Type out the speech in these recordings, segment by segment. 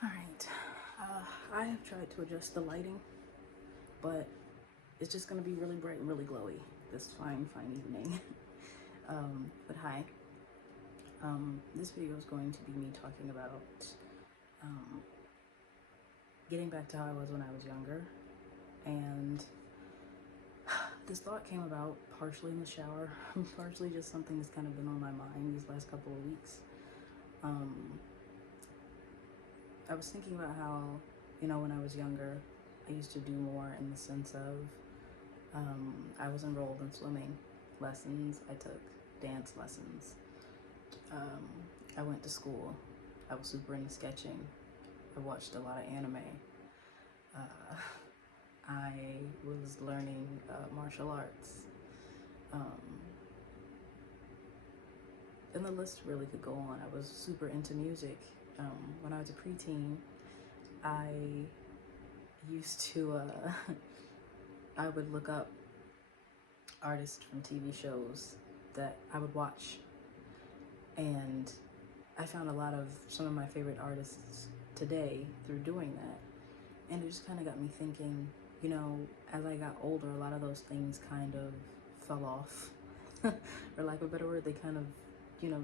All right. I have tried to adjust the lighting, but it's just gonna be really bright and really glowy this fine evening. But hi. This video is going to be me talking about um, getting back to how I was when I was younger, and this thought came about partially in the shower, partially just something that's kind of been on my mind these last couple of weeks. I was thinking about how, when I was younger, I used to do more in the sense of I was enrolled in swimming lessons, I took dance lessons, I went to school, I was super into sketching, I watched a lot of anime, uh, I was learning martial arts, um, and the list really could go on. I was super into music. When I was a preteen, I used to, I would look up artists from TV shows that I would watch, and I found a lot of some of my favorite artists today through doing that. And it just kind of got me thinking, as I got older, a lot of those things kind of fell off. For lack of a better word, they kind of,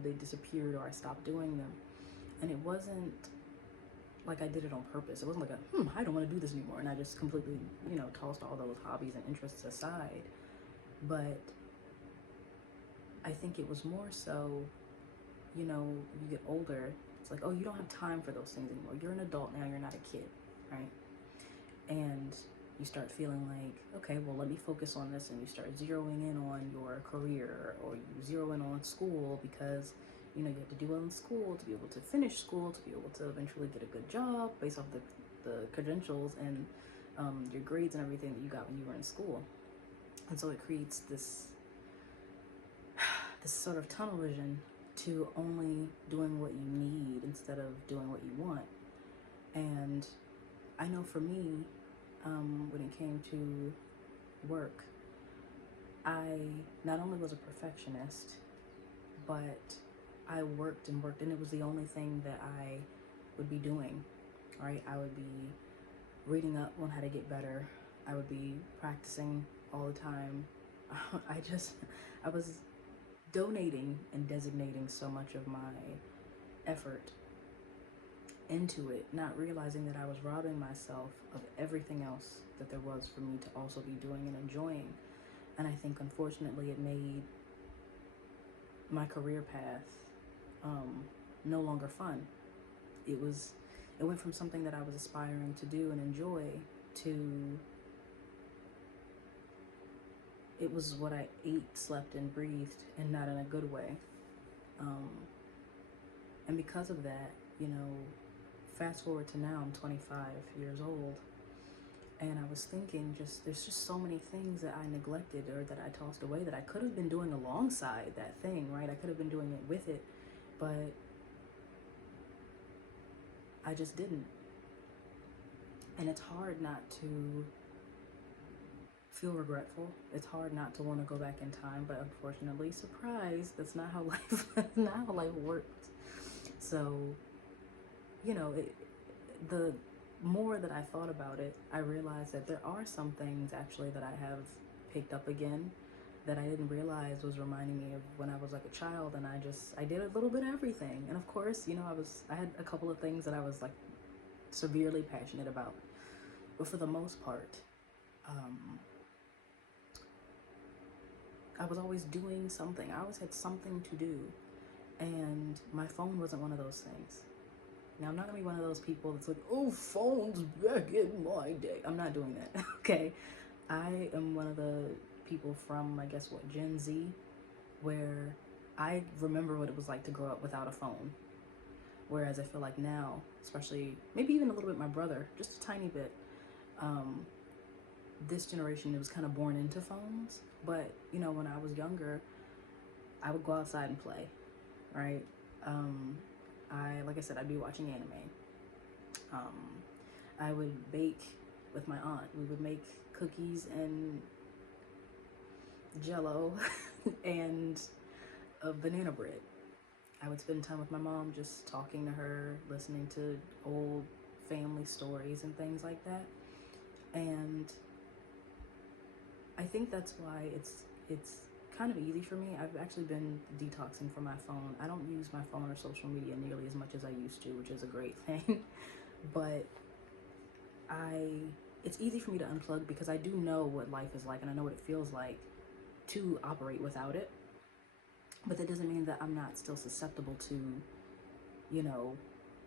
they disappeared, or I stopped doing them. And it wasn't like I did it on purpose. It wasn't like I don't want to do this anymore. And I just completely, tossed all those hobbies and interests aside. But I think it was more so, you get older, it's like, oh, you don't have time for those things anymore. You're an adult now, you're not a kid, right? And you start feeling like, okay, well, let me focus on this, and you start zeroing in on your career, or you zero in on school because, you have to do well in school to be able to finish school, to be able to eventually get a good job based off the credentials and your grades and everything that you got when you were in school. And so it creates this sort of tunnel vision to only doing what you need instead of doing what you want. And I know for me, when it came to work, I not only was a perfectionist, but I worked and worked, and it was the only thing that I would be doing, right? I would be reading up on how to get better. I would be practicing all the time. I was donating and designating so much of my effort into it, not realizing that I was robbing myself of everything else that there was for me to also be doing and enjoying. And I think, unfortunately, it made my career path no longer fun. It went from something that I was aspiring to do and enjoy to it was what I ate, slept, and breathed, and not in a good way. And because of that, fast forward to now, I'm 25 years old, and I was thinking, there's just so many things that I neglected or that I tossed away that I could have been doing alongside that thing, right? I could have been doing it with it, but I just didn't. And it's hard not to feel regretful. It's hard not to want to go back in time, but unfortunately, surprise, that's not how life works. So, the more that I thought about it, I realized that there are some things actually that I have picked up again that I didn't realize was reminding me of when I was like a child, and I did a little bit of everything. And of course, I had a couple of things that I was like severely passionate about, but for the most part, I was always doing something. I always had something to do, and my phone wasn't one of those things. Now, I'm not gonna be one of those people that's like, oh, phones back in my day. I'm not doing that, okay? I am one of the people from, I guess, Gen Z, where I remember what it was like to grow up without a phone. Whereas I feel like now, especially, maybe even a little bit my brother, just a tiny bit, this generation, it was kind of born into phones. But, when I was younger, I would go outside and play, right? Like I said, I'd be watching anime. I would bake with my aunt. We would make cookies and Jello and banana bread. I would spend time with my mom, just talking to her, listening to old family stories and things like that. And I think that's why it's kind of easy for me. I've actually been detoxing from my phone. I don't use my phone or social media nearly as much as I used to, which is a great thing. But it's easy for me to unplug because I do know what life is like and I know what it feels like to operate without it. But that doesn't mean that I'm not still susceptible to, you know,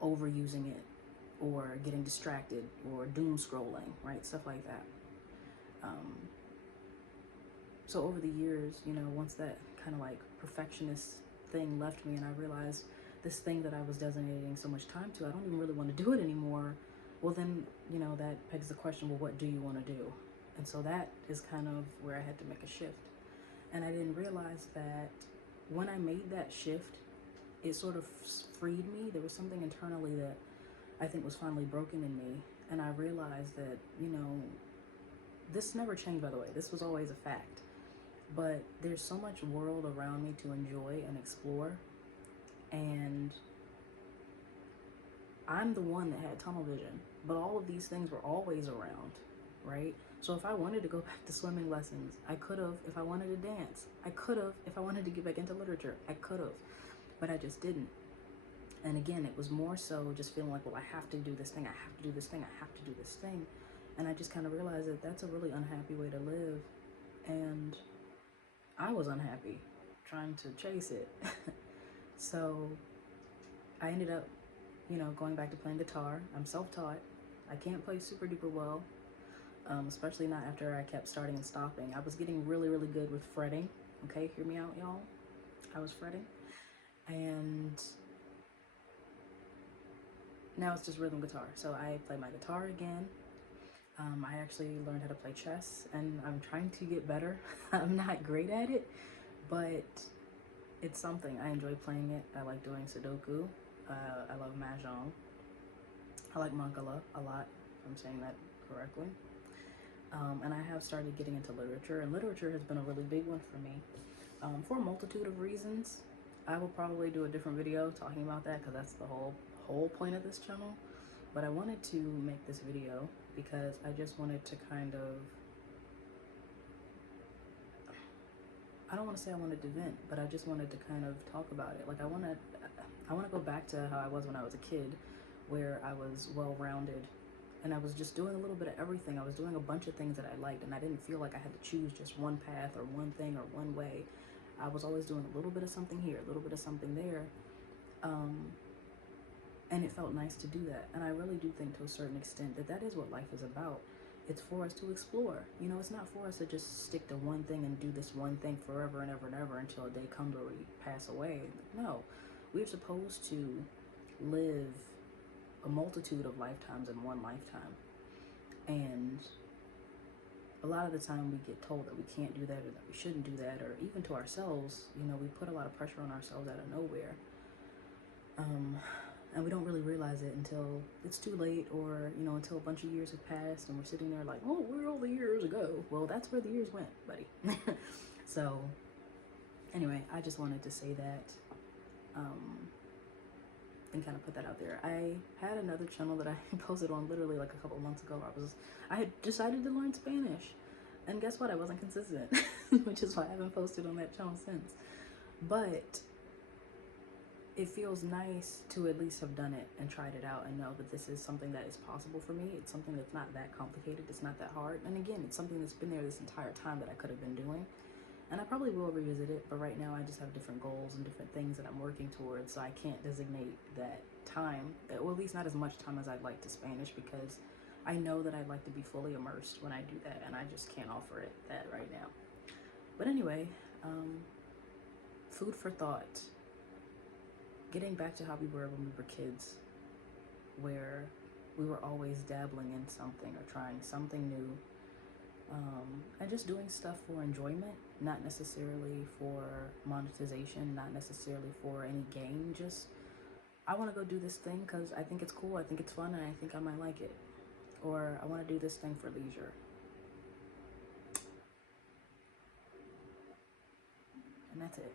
overusing it or getting distracted or doom scrolling, right? Stuff like that. So over the years, you know, once that kind of like perfectionist thing left me and I realized this thing that I was designating so much time to, I don't even really want to do it anymore. Well, then, you know, that begs the question, well, what do you want to do? And so that is kind of where I had to make a shift. And I didn't realize that when I made that shift, it sort of freed me. There was something internally that I think was finally broken in me. And I realized that, you know, this never changed, by the way. This was always a fact. But there's so much world around me to enjoy and explore. And I'm the one that had tunnel vision. But all of these things were always around, right? So if I wanted to go back to swimming lessons, I could have. If I wanted to dance, I could have. If I wanted to get back into literature, I could have. But I just didn't. And again, it was more so just feeling like, well, I have to do this thing. I have to do this thing. I have to do this thing. And I just kind of realized that that's a really unhappy way to live. And I was unhappy trying to chase it. So I ended up, you know, going back to playing guitar. I'm self-taught. I can't play super duper well, especially not after I kept starting and stopping. I was getting really, really good with fretting. Okay, hear me out, y'all. I was fretting. And now it's just rhythm guitar. So I play my guitar again. I actually learned how to play chess and I'm trying to get better. I'm not great at it, but it's something. I enjoy playing it. I like doing Sudoku. I love Mahjong. I like Mancala a lot, if I'm saying that correctly. And I have started getting into literature, and literature has been a really big one for me for a multitude of reasons. I will probably do a different video talking about that because that's the whole point of this channel. But I wanted to make this video because I just wanted to kind of, I don't want to say I wanted to vent, but I just wanted to kind of talk about it. Like I want to go back to how I was when I was a kid, where I was well-rounded and I was just doing a little bit of everything. I was doing a bunch of things that I liked and I didn't feel like I had to choose just one path or one thing or one way. I was always doing a little bit of something here, a little bit of something there. And it felt nice to do that. And I really do think to a certain extent that that is what life is about. It's for us to explore. You know, it's not for us to just stick to one thing and do this one thing forever and ever and ever until a day comes where we pass away. No, we're supposed to live a multitude of lifetimes in one lifetime. And a lot of the time we get told that we can't do that or that we shouldn't do that, or even to ourselves, you know, we put a lot of pressure on ourselves out of nowhere. And we don't really realize it until it's too late, or, you know, until a bunch of years have passed and we're sitting there like, oh, where all the years ago? Well, that's where the years went, buddy. So anyway, I just wanted to say that and kind of put that out there. I had another channel that I posted on literally like a couple months ago. I had decided to learn Spanish, and guess what? I wasn't consistent, which is why I haven't posted on that channel since. But it feels nice to at least have done it and tried it out and know that this is something that is possible for me. It's something that's not that complicated. It's not that hard. And again, it's something that's been there this entire time that I could have been doing. And I probably will revisit it, but right now I just have different goals and different things that I'm working towards, so I can't designate that time, or at least not as much time as I'd like to Spanish, because I know that I'd like to be fully immersed when I do that, and I just can't offer it that right now. But anyway, food for thought. Getting back to how we were when we were kids, where we were always dabbling in something or trying something new, and just doing stuff for enjoyment, not necessarily for monetization, not necessarily for any gain. Just, I want to go do this thing because I think it's cool, I think it's fun, and I think I might like it. Or I want to do this thing for leisure. And that's it.